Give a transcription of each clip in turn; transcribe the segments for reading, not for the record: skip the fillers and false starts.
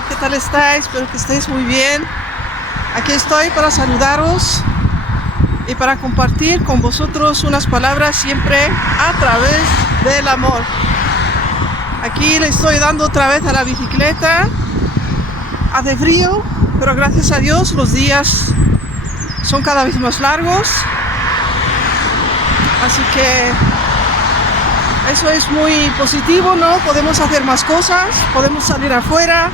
Hola, ¿qué tal estáis? Espero que estéis muy bien. Aquí estoy para saludaros y para compartir con vosotros unas palabras siempre a través del amor. Aquí le estoy dando otra vez a la bicicleta. Hace frío, pero gracias a Dios los días son cada vez más largos. Así que eso es muy positivo, ¿no? Podemos hacer más cosas, podemos salir afuera,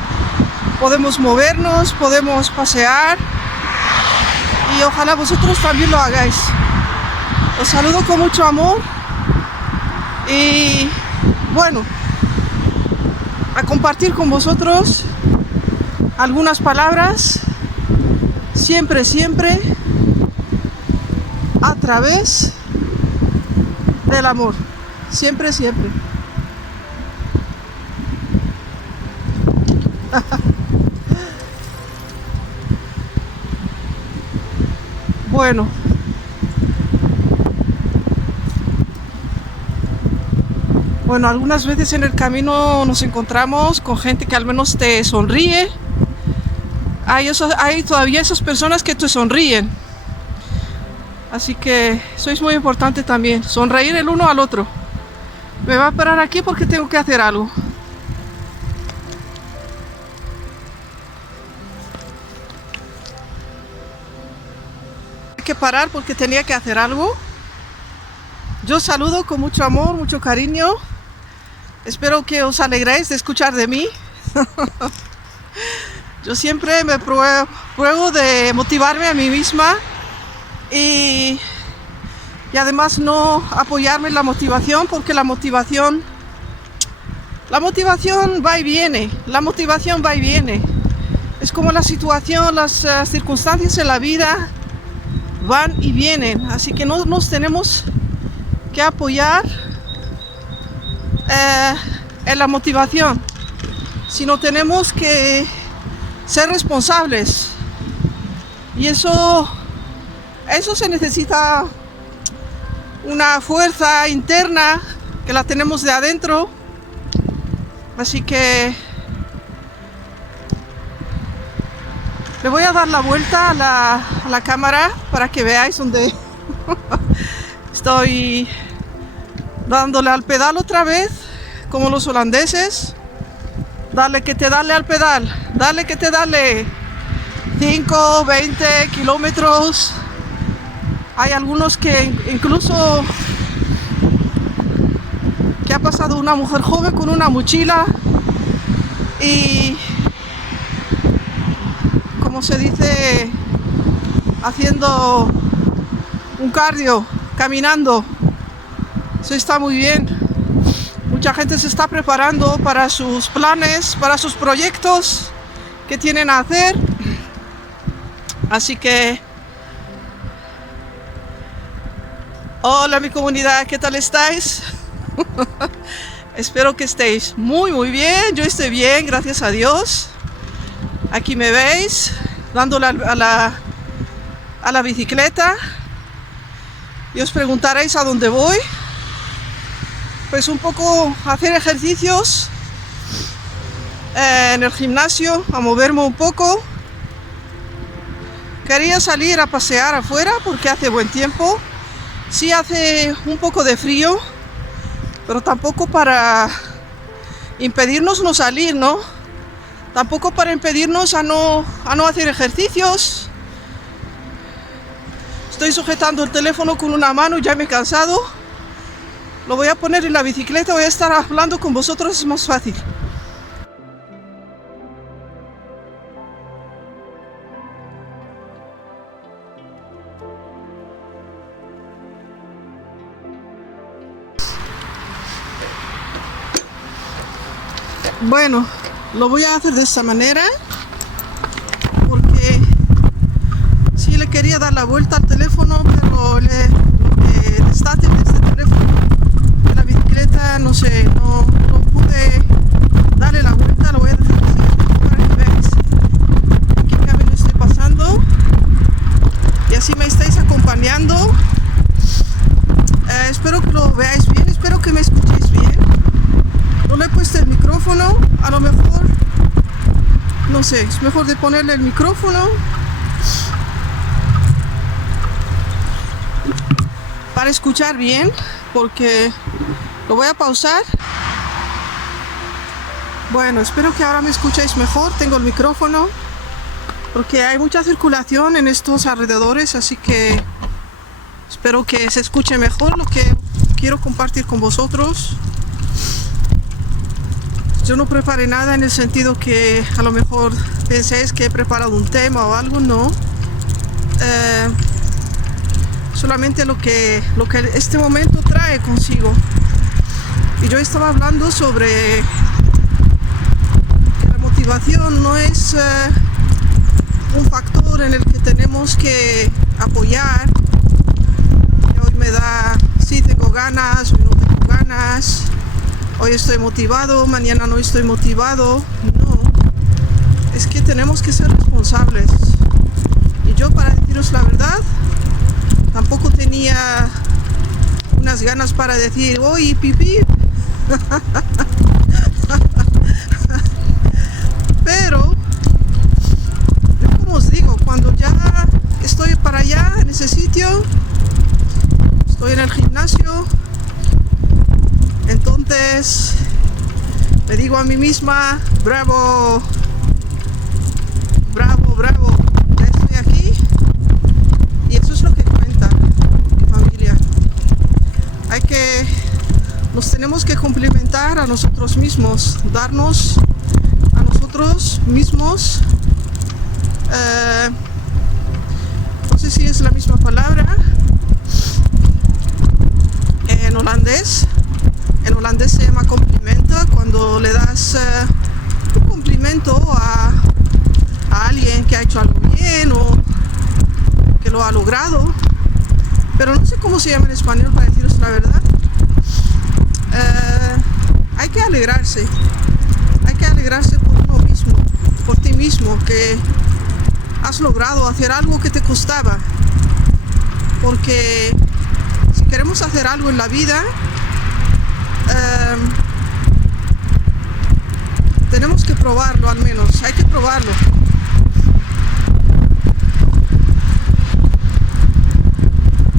podemos movernos, podemos pasear y ojalá vosotros también lo hagáis. Os saludo con mucho amor y bueno, a compartir con vosotros algunas palabras, siempre a través del amor. Siempre. Bueno. Bueno, algunas veces en el camino nos encontramos con gente que al menos te sonríe. Hay todavía esas personas que te sonríen. Así que eso es muy importante también, sonreír el uno al otro. Me va a parar aquí porque tengo que hacer algo. Hay que parar porque tenía que hacer algo. Yo saludo con mucho amor, mucho cariño. Espero que os alegréis de escuchar de mí. Yo siempre me pruebo de motivarme a mí misma y además no apoyarme en la motivación, porque la motivación va y viene, es como la situación, las circunstancias en la vida van y vienen, así que no nos tenemos que apoyar en la motivación, sino tenemos que ser responsables y eso se necesita una fuerza interna que la tenemos de adentro. Así que le voy a dar la vuelta a la cámara para que veáis dónde estoy dándole al pedal otra vez, como los holandeses. Dale que te dale al pedal, dale que te dale. 5, 20 kilómetros. Hay algunos que incluso que ha pasado una mujer joven con una mochila y, como se dice, haciendo un cardio, caminando. Eso está muy bien. Mucha gente se está preparando para sus planes, para sus proyectos que tienen a hacer. Así que hola mi comunidad, ¿qué tal estáis? Espero que estéis muy bien. Yo estoy bien, gracias a Dios. Aquí me veis dándole a la bicicleta y os preguntaréis a dónde voy. Pues un poco a hacer ejercicios en el gimnasio, a moverme un poco. Quería salir a pasear afuera porque hace buen tiempo. Sí hace un poco de frío, pero tampoco para impedirnos no salir, ¿no? Tampoco para impedirnos a no hacer ejercicios. Estoy sujetando el teléfono con una mano, ya me he cansado. Lo voy a poner en la bicicleta, voy a estar hablando con vosotros, es más fácil. Bueno, lo voy a hacer de esta manera porque sí le quería dar la vuelta al teléfono, pero el estátil de este teléfono, de la bicicleta, no sé, no pude darle la vuelta. Lo voy a dejar así para que veáis qué camino estoy pasando y así me estáis acompañando. Espero que lo veáis bien, espero que me escuchéis bien. No le he puesto el micrófono, a lo mejor sé, es mejor de ponerle el micrófono para escuchar bien, porque lo voy a pausar. Bueno, espero que ahora me escuchéis mejor. Tengo el micrófono porque hay mucha circulación en estos alrededores, así que espero que se escuche mejor lo que quiero compartir con vosotros. Yo no preparé nada en el sentido que a lo mejor penséis que he preparado un tema o algo, no. Solamente lo que este momento trae consigo. Y yo estaba hablando sobre que la motivación no es un factor en el que tenemos que apoyar. Que hoy me da, sí tengo ganas, hoy no tengo ganas. Hoy estoy motivado, mañana no estoy motivado. No, es que tenemos que ser responsables. Y yo, para deciros la verdad, tampoco tenía unas ganas para decir, oye, pipí. Pero, yo como os digo, cuando ya estoy para allá, en ese sitio, estoy en el gimnasio, entonces me digo a mí misma, bravo, bravo, bravo, ya estoy aquí. Y eso es lo que cuenta, familia. Nos tenemos que complementar a nosotros mismos, darnos a nosotros mismos, no sé si es la misma palabra en holandés. En holandés se llama complimenta, cuando le das un complimento a alguien que ha hecho algo bien o que lo ha logrado, pero no sé cómo se llama en español, para deciros la verdad. Hay que alegrarse por uno mismo, por ti mismo, que has logrado hacer algo que te costaba, porque si queremos hacer algo en la vida, tenemos que probarlo, al menos hay que probarlo.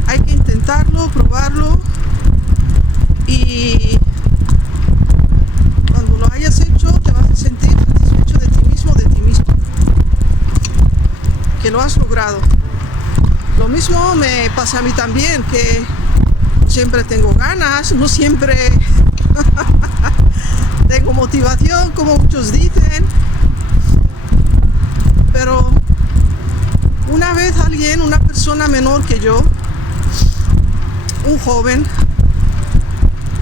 Hay que intentarlo, probarlo, y cuando lo hayas hecho te vas a sentir satisfecho de ti mismo, que lo has logrado. Lo mismo me pasa a mí también, que no siempre tengo ganas, no siempre tengo motivación, como muchos dicen, pero una vez una persona menor que yo, un joven,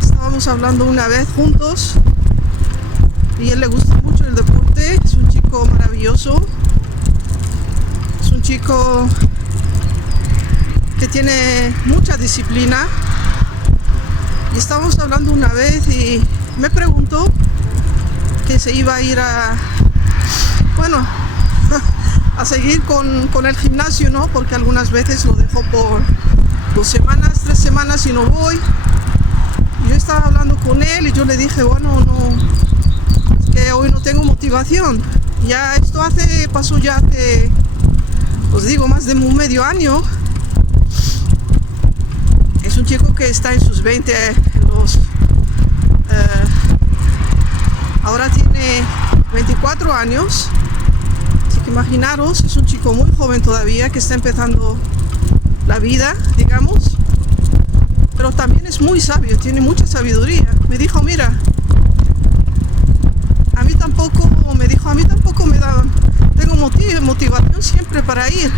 estábamos hablando una vez juntos, y él le gusta mucho el deporte, es un chico maravilloso, es un chico que tiene mucha disciplina, y estábamos hablando una vez y me preguntó que se iba a ir a seguir con el gimnasio, ¿no? Porque algunas veces lo dejo por 2 semanas, 3 semanas y no voy. Yo estaba hablando con él y yo le dije, bueno, no, es que hoy no tengo motivación. Ya esto pasó ya hace, os digo, más de un medio año. Es un chico que está en sus 20, ahora tiene 24 años. Así que imaginaros, es un chico muy joven todavía, que está empezando la vida, digamos, pero también es muy sabio, tiene mucha sabiduría. Me dijo, mira, a mí tampoco me da, tengo motivación siempre para ir.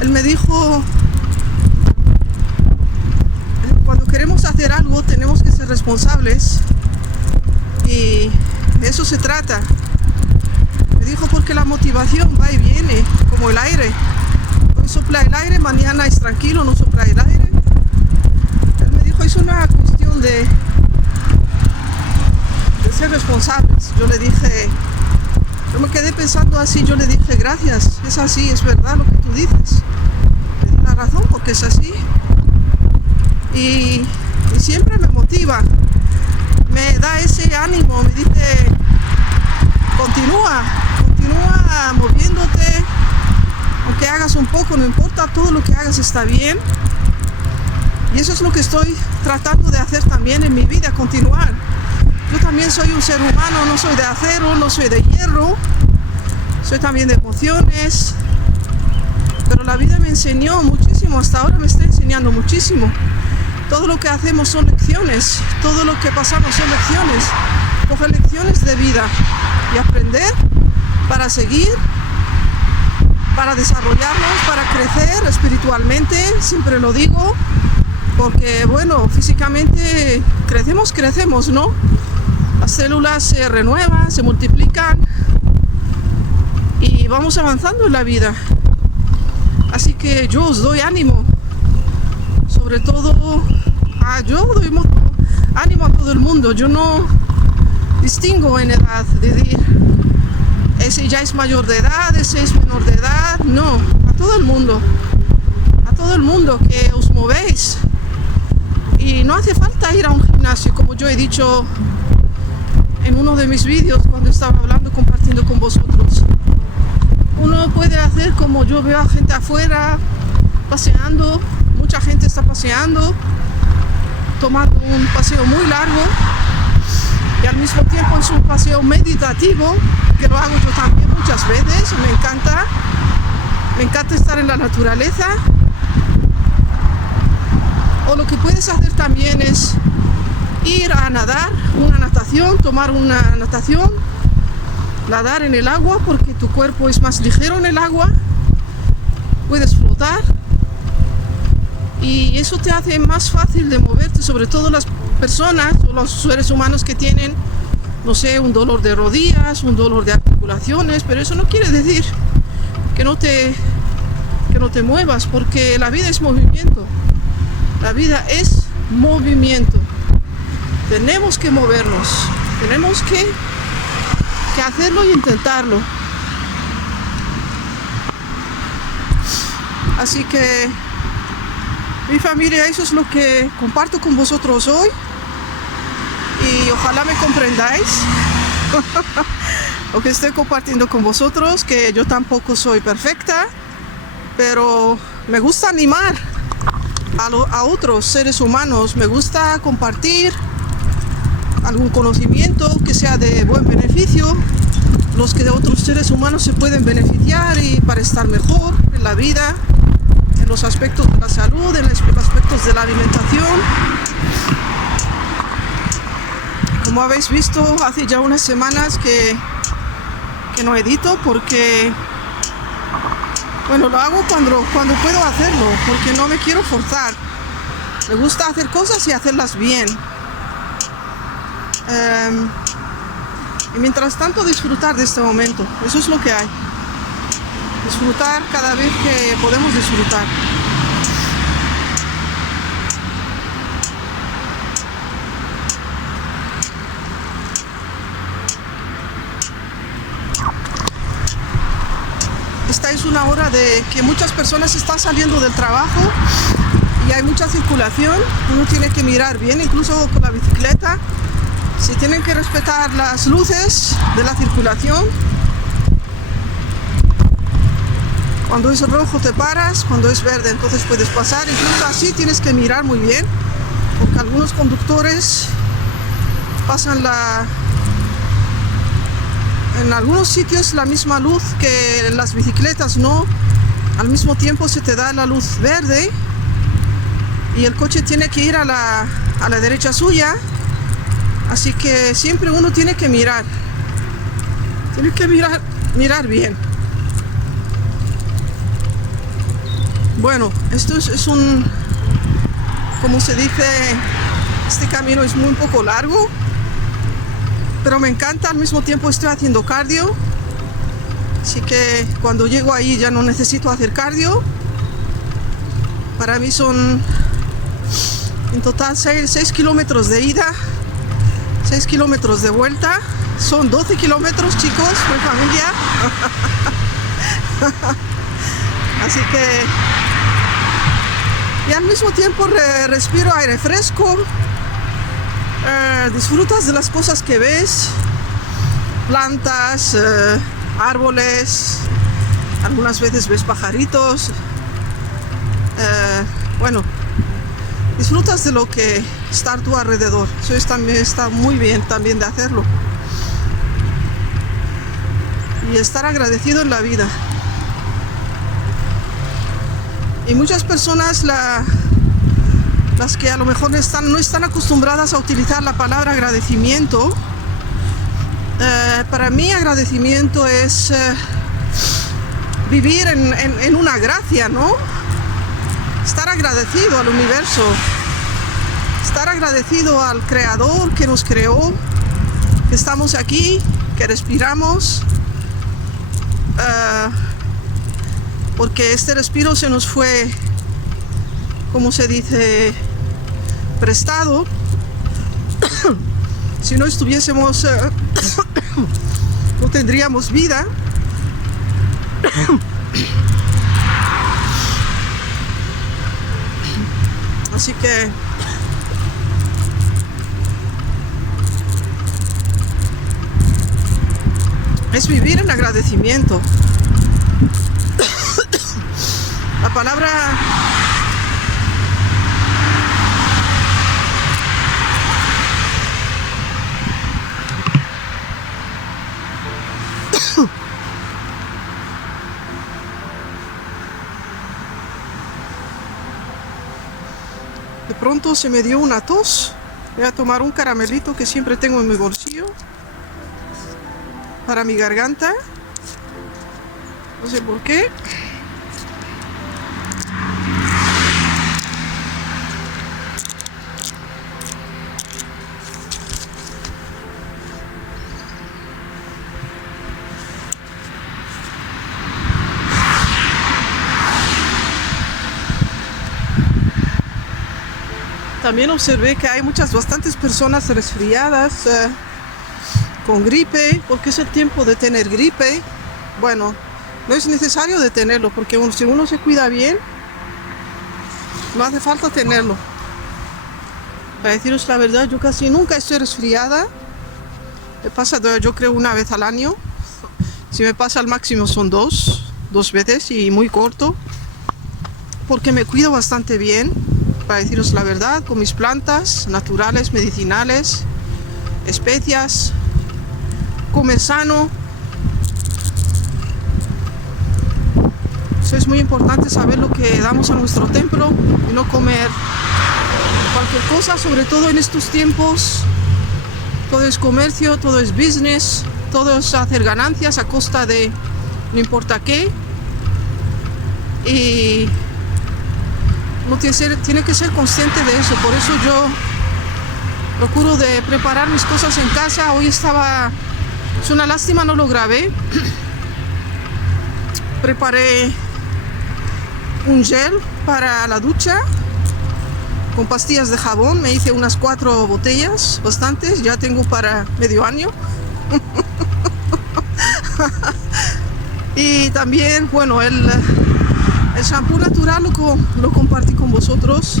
Él me dijo, cuando queremos hacer algo tenemos que ser responsables, y de eso se trata. Me dijo, porque la motivación va y viene como el aire. Hoy sopla el aire, mañana es tranquilo, no sopla el aire. Él me dijo, es una cuestión de ser responsables. Yo le dije, yo me quedé pensando así, yo le dije, gracias, es así, es verdad lo que tú dices. Me di la razón, porque es así. Y siempre me motiva, me da ese ánimo, me dice, está moviéndote, aunque hagas un poco, no importa, todo lo que hagas está bien. Y eso es lo que estoy tratando de hacer también en mi vida, continuar. Yo también soy un ser humano, no soy de acero, no soy de hierro, soy también de emociones. Pero la vida me enseñó muchísimo, hasta ahora me está enseñando muchísimo. Todo lo que hacemos son lecciones, todo lo que pasamos son lecciones. Coger lecciones de vida y aprender para seguir, para desarrollarnos, para crecer espiritualmente, siempre lo digo, porque bueno, físicamente crecemos, ¿no? Las células se renuevan, se multiplican y vamos avanzando en la vida. Así que yo os doy ánimo, sobre todo, yo doy ánimo a todo el mundo. Yo no distingo en edad, de decir, ese ya es mayor de edad, ese es menor de edad, no, a todo el mundo que os movéis. Y no hace falta ir a un gimnasio, como yo he dicho en uno de mis vídeos cuando estaba hablando, compartiendo con vosotros. Uno puede hacer como yo veo a gente afuera paseando, mucha gente está paseando, tomando un paseo muy largo y al mismo tiempo es un paseo meditativo, que lo hago yo también muchas veces, me encanta estar en la naturaleza. O lo que puedes hacer también es ir a nadar, una natación, tomar una natación, nadar en el agua porque tu cuerpo es más ligero en el agua, puedes flotar y eso te hace más fácil de moverte, sobre todo las personas o los seres humanos que tienen, no sé, un dolor de rodillas, un dolor de articulaciones, pero eso no quiere decir que no te muevas, porque la vida es movimiento. La vida es movimiento. Tenemos que movernos, tenemos que hacerlo y intentarlo. Así que, mi familia, eso es lo que comparto con vosotros hoy. Y ojalá me comprendáis lo que estoy compartiendo con vosotros, que yo tampoco soy perfecta, pero me gusta animar a otros seres humanos, me gusta compartir algún conocimiento que sea de buen beneficio, los que de otros seres humanos se pueden beneficiar y para estar mejor en la vida, en los aspectos de la salud, en los aspectos de la alimentación. Como habéis visto, hace ya unas semanas que no edito porque, bueno, lo hago cuando puedo hacerlo, porque no me quiero forzar. Me gusta hacer cosas y hacerlas bien. Y mientras tanto disfrutar de este momento, eso es lo que hay. Disfrutar cada vez que podemos disfrutar. Esta es una hora de que muchas personas están saliendo del trabajo y hay mucha circulación. Uno tiene que mirar bien, incluso con la bicicleta. Se tienen que respetar las luces de la circulación. Cuando es rojo te paras, cuando es verde entonces puedes pasar. Incluso así tienes que mirar muy bien, porque algunos conductores pasan en algunos sitios la misma luz que en las bicicletas, no. Al mismo tiempo se te da la luz verde y el coche tiene que ir a la derecha suya. Así que siempre uno tiene que mirar. Tiene que mirar bien. Bueno, esto es un, como se dice, este camino es un poco largo, pero me encanta. Al mismo tiempo estoy haciendo cardio, así que cuando llego ahí ya no necesito hacer cardio. Para mí son en total 6 kilómetros de ida, 6 kilómetros de vuelta. Son 12 kilómetros, chicos, mi familia. Así que, y al mismo tiempo respiro aire fresco. Disfrutas de las cosas que ves, plantas, árboles, algunas veces ves pajaritos. Bueno, disfrutas de lo que está a tu alrededor. Eso también está muy bien también de hacerlo. Y estar agradecido en la vida. Y muchas personas, las que a lo mejor no están acostumbradas a utilizar la palabra agradecimiento, para mí agradecimiento es vivir en una gracia, ¿no? Estar agradecido al universo, estar agradecido al Creador que nos creó, que estamos aquí, que respiramos, porque este respiro se nos fue, como se dice, prestado. Si no estuviésemos, no tendríamos vida. Así que es vivir en agradecimiento. La palabra de pronto se me dio una tos. Voy a tomar un caramelito que siempre tengo en mi bolsillo para mi garganta. No sé por qué. También observé que hay bastantes personas resfriadas, con gripe, porque es el tiempo de tener gripe. Bueno, no es necesario de tenerlo, porque si uno se cuida bien, no hace falta tenerlo. Para deciros la verdad, yo casi nunca estoy resfriada. Me pasa, yo creo, una vez al año. Si me pasa al máximo son dos veces y muy corto, porque me cuido bastante bien. Para deciros la verdad, con mis plantas naturales, medicinales, especias, comer sano. Eso es muy importante, saber lo que damos a nuestro templo y no comer cualquier cosa, sobre todo en estos tiempos. Todo es comercio, todo es business, todo es hacer ganancias a costa de no importa qué. Y uno tiene que ser consciente de eso. Por eso yo procuro de preparar mis cosas en casa. Hoy es una lástima, no lo grabé. Preparé un gel para la ducha con pastillas de jabón. Me hice unas 4 botellas, bastantes. Ya tengo para medio año. Y también, bueno, el shampoo natural lo compartí con vosotros.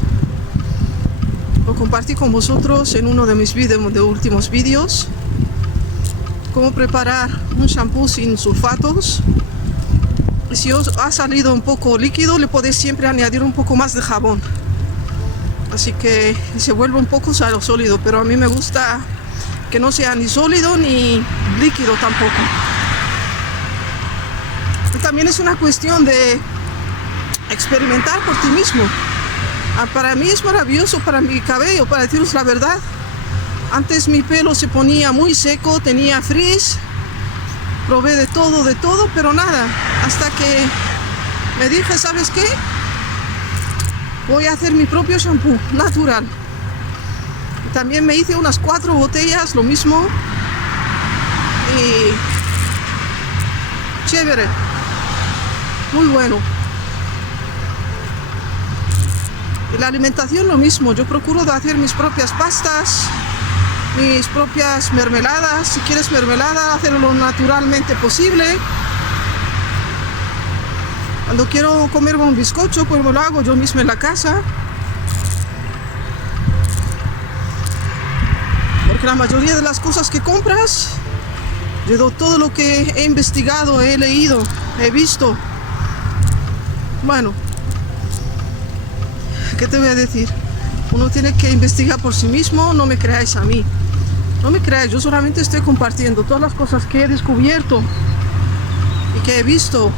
Lo compartí con vosotros en uno de mis últimos vídeos. Cómo preparar un shampoo sin sulfatos. Y si os ha salido un poco líquido, le podéis siempre añadir un poco más de jabón. Así que se vuelve un poco sólido, pero a mí me gusta que no sea ni sólido ni líquido tampoco. Y también es una cuestión de experimentar por ti mismo. Para mí es maravilloso, para mi cabello, para deciros la verdad. Antes mi pelo se ponía muy seco, tenía frizz, probé de todo, pero nada. Hasta que me dije, ¿sabes qué? Voy a hacer mi propio shampoo natural. Y también me hice unas 4 botellas, lo mismo. Y chévere, muy bueno. Y la alimentación lo mismo. Yo procuro de hacer mis propias pastas, mis propias mermeladas. Si quieres mermelada, hacerlo lo naturalmente posible. Cuando quiero comerme un bizcocho, pues me lo hago yo mismo en la casa. Porque la mayoría de las cosas que compras De todo lo que he investigado, he leído, he visto. Bueno, ¿qué te voy a decir? Uno tiene que investigar por sí mismo, no me creáis a mí. No me creáis, yo solamente estoy compartiendo todas las cosas que he descubierto y que he visto.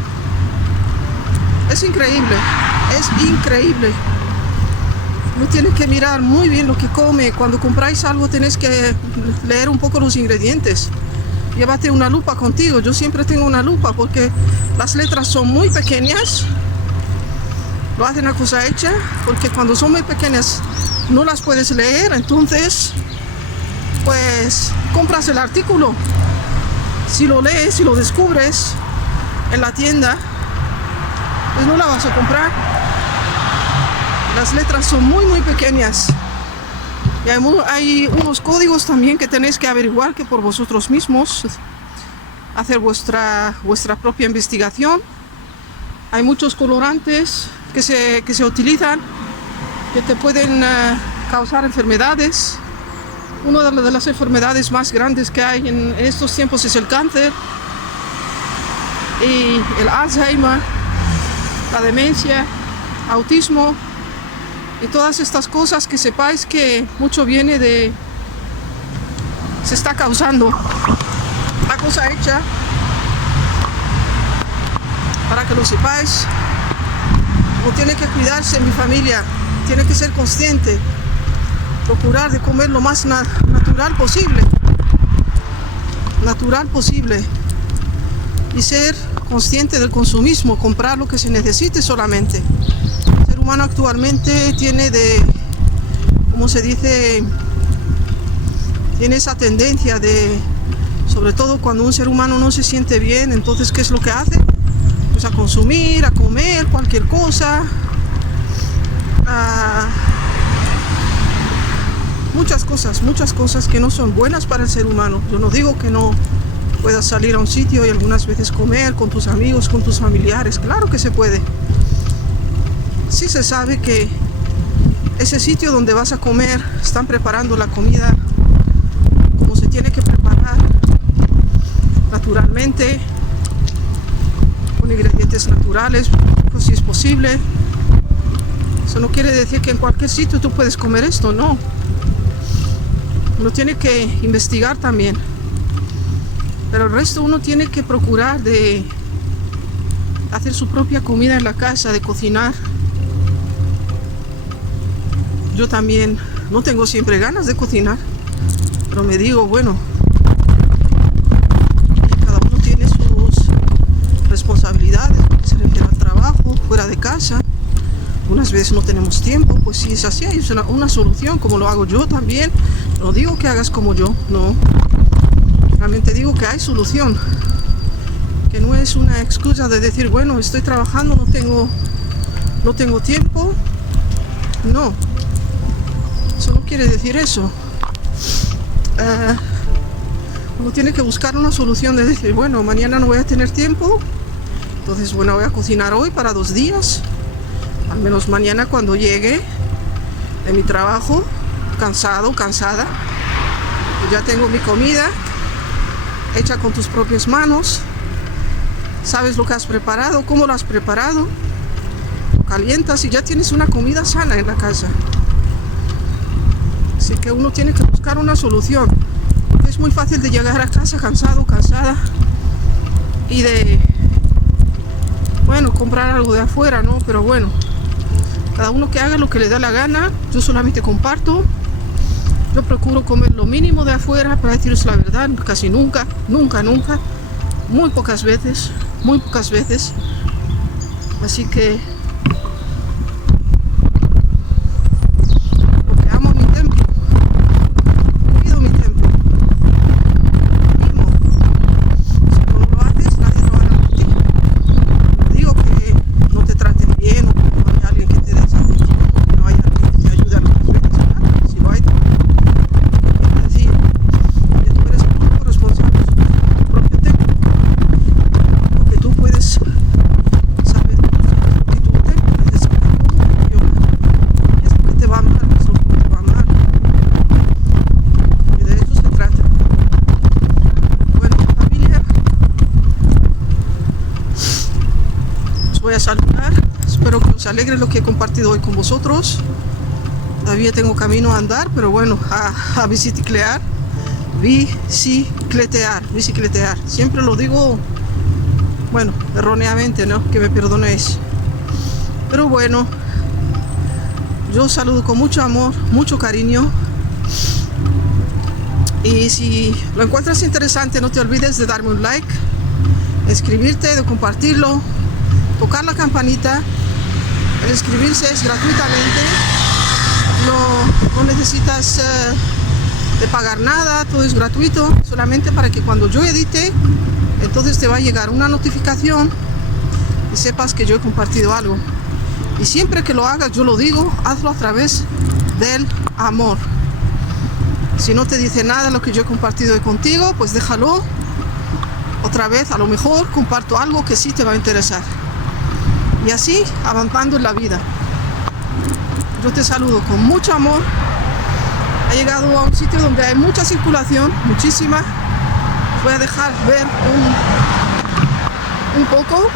Es increíble, es increíble. Uno tiene que mirar muy bien lo que come. Cuando compráis algo tenéis que leer un poco los ingredientes. Llévate una lupa contigo. Yo siempre tengo una lupa porque las letras son muy pequeñas. Lo hacen a cosa hecha, porque cuando son muy pequeñas no las puedes leer. Entonces, pues compras el artículo. Si lo lees, si lo descubres en la tienda, pues no la vas a comprar. Las letras son muy pequeñas. Y hay unos códigos también que tenéis que averiguar, que por vosotros mismos hacer vuestra propia investigación. Hay muchos colorantes que se utilizan que te pueden causar enfermedades. Una de las enfermedades más grandes que hay en estos tiempos es el cáncer y el Alzheimer, la demencia, autismo. Y todas estas cosas, que sepáis que mucho viene de... se está causando. La cosa hecha, para que lo sepáis. Uno tiene que cuidarse, mi familia. Tiene que ser consciente. Procurar de comer lo más natural posible. Natural posible. Y ser consciente del consumismo. Comprar lo que se necesite solamente. El ser humano actualmente tiene ¿cómo se dice? Tiene esa tendencia de, sobre todo cuando un ser humano no se siente bien, entonces ¿qué es lo que hace? Pues a consumir, a comer cualquier cosa, muchas cosas que no son buenas para el ser humano. Yo no digo que no puedas salir a un sitio y algunas veces comer con tus amigos, con tus familiares, claro que se puede. Sí se sabe que ese sitio donde vas a comer están preparando la comida como se tiene que preparar, naturalmente, con ingredientes naturales, pues si es posible. Eso no quiere decir que en cualquier sitio tú puedes comer esto, no. Uno tiene que investigar también. Pero el resto uno tiene que procurar de hacer su propia comida en la casa, de cocinar. Yo también no tengo siempre ganas de cocinar, pero me digo, bueno, cada uno tiene sus responsabilidades, se refiere al trabajo, fuera de casa. Unas veces no tenemos tiempo, pues si es así, hay una solución, como lo hago yo también. No digo que hagas como yo, no. Realmente digo que hay solución, que no es una excusa de decir, bueno, estoy trabajando, no tengo tiempo. No. Eso no quiere decir eso. Uno tiene que buscar una solución de decir, bueno, mañana no voy a tener tiempo, entonces bueno, voy a cocinar hoy para 2 días, al menos mañana cuando llegue de mi trabajo, cansada, pues ya tengo mi comida hecha con tus propias manos, sabes lo que has preparado, cómo lo has preparado, lo calientas y ya tienes una comida sana en la casa. Así que uno tiene que buscar una solución. Es muy fácil de llegar a casa cansado, cansada y de, bueno, comprar algo de afuera, ¿no? Pero bueno, cada uno que haga lo que le da la gana. Yo solamente comparto. Yo procuro comer lo mínimo de afuera, para deciros la verdad, casi nunca, muy pocas veces. Así que saludar. Espero que os alegre lo que he compartido hoy con vosotros. Todavía tengo camino a andar, pero bueno, a bicicletear. Bicicletear. Siempre lo digo, bueno, erróneamente, ¿no? Que me perdonéis. Pero bueno, yo os saludo con mucho amor, mucho cariño. Y si lo encuentras interesante, no te olvides de darme un like, inscribirte, de compartirlo, tocar la campanita. El inscribirse es gratuitamente, no necesitas de pagar nada, todo es gratuito, solamente para que cuando yo edite, entonces te va a llegar una notificación y sepas que yo he compartido algo. Y siempre que lo hagas, yo lo digo, hazlo a través del amor. Si no te dice nada lo que yo he compartido hoy contigo, pues déjalo. Otra vez, a lo mejor comparto algo que sí te va a interesar. Y así, avanzando en la vida. Yo te saludo con mucho amor. He llegado a un sitio donde hay mucha circulación, muchísima. Voy a dejar ver un poco.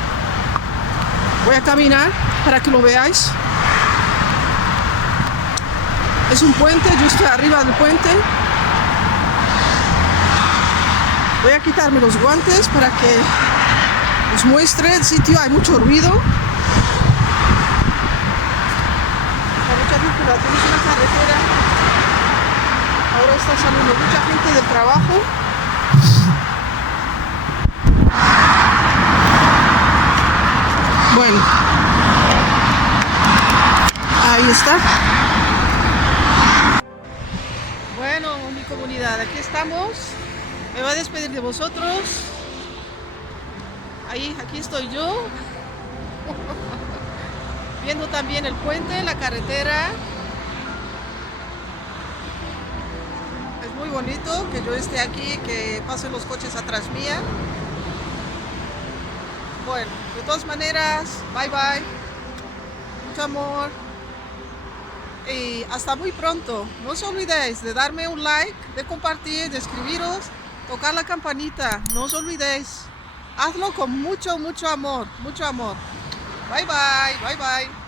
Voy a caminar para que lo veáis. Es un puente, yo estoy arriba del puente. Voy a quitarme los guantes para que os muestre el sitio. Hay mucho ruido. Hay mucha circulación, es una carretera. Ahora está saliendo mucha gente del trabajo. Bueno, ahí está. Bueno, mi comunidad, aquí estamos. Me voy a despedir de vosotros. Aquí estoy yo. Viendo también el puente, la carretera. Es muy bonito que yo esté aquí, que pasen los coches atrás mía. Bueno, de todas maneras, bye bye. Mucho amor. Y hasta muy pronto. No os olvidéis de darme un like, de compartir, de escribiros, tocar la campanita. No os olvidéis. Hazlo con mucho amor. Mucho amor. Bye bye. Bye bye.